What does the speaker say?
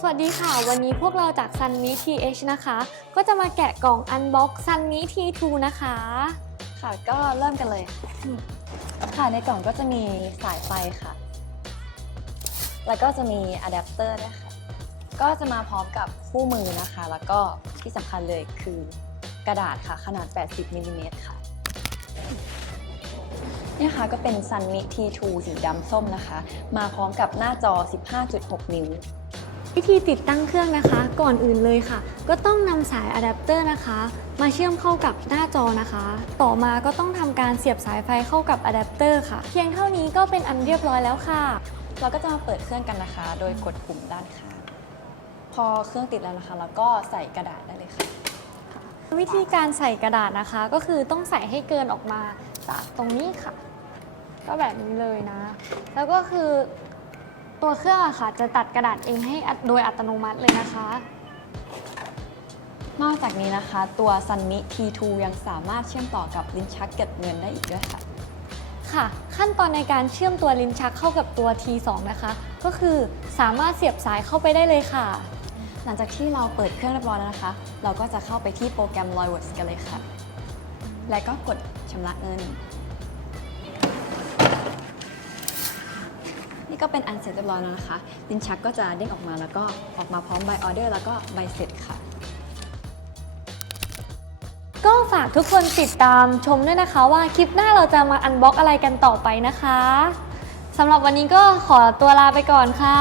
สวัสดีค่ะ วันนี้พวกเราจาก Sun m e TH นะคะ ก็จะมาแกะกล่อง Unbox Sun m e T2 นะคะ ค่ะก็เริ่มกันเลย ค่ะในกล่องก็จะมีสายไฟค่ะ แล้วก็จะมีอะแดปเตอร์ด้วยค่ะ ก็จะมาพร้อมกับคู่มือนะคะ แล้วก็ที่สำคัญเลยคือกระดาษค่ะ ขนาด 80มิลลิเมตรค่ะเนี่ยค่ะก็เป็น Sunny T2 สีดำส้มนะคะ มาพร้อมกับหน้าจอ 15.6 นิ้ว วิธีติดตั้งเครื่องนะคะ ก่อนอื่นเลยค่ะ ก็ต้องนำสายอะแดปเตอร์นะคะ มาเชื่อมเข้ากับหน้าจอนะคะ ต่อมาก็ต้องทำการเสียบสายไฟเข้ากับอะแดปเตอร์ค่ะ เพียงเท่านี้ก็เป็นอันเรียบร้อยแล้วค่ะ เราก็จะมาเปิดเครื่องกันนะคะ โดยกดปุ่มด้านข้างพอเครื่องติดแล้วนะคะ แล้วก็ใส่กระดาษได้เลยค่ะ วิธีการใส่กระดาษนะคะ ก็คือต้องใส่ให้เกินออกมาจากตรงนี้ค่ะ ก็แบบนี้เลยนะ แล้วก็คือ ตัวเครื่องอะค่ะจะตัดกระดาษเองให้อัตโดยอัตโนมัติเลยนะคะ นอกจากนี้นะคะ ตัว Sunny T2 ยังสามารถเชื่อมต่อกับลิ้นชักเก็บเงินได้อีกด้วยค่ะ ค่ะ ขั้นตอนในการเชื่อมตัวลิ้นชักเข้ากับตัว T2 นะคะ ก็คือสามารถเสียบสายเข้าไปได้เลยค่ะ หลังจากที่เราเปิดเครื่องเรียบร้อยแล้วนะคะ เราก็จะเข้าไปที่โปรแกรม l o y w o r d s กันเลยค่ะ และก็กดชำระเงิน นี่ก็เป็นอันเสร็จเรียบร้อยแล้วนะคะ ลิ้นชักก็จะเด้งออกมาแล้วก็ออกมาพร้อมใบออเดอร์แล้วก็ใบเสร็จค่ะ ก็ฝากทุกคนติดตามชมด้วยนะคะว่าคลิปหน้าเราจะมาอันบ็อกอะไรกันต่อไปนะคะสำหรับวันนี้ก็ขอตัวลาไปก่อนค่ะ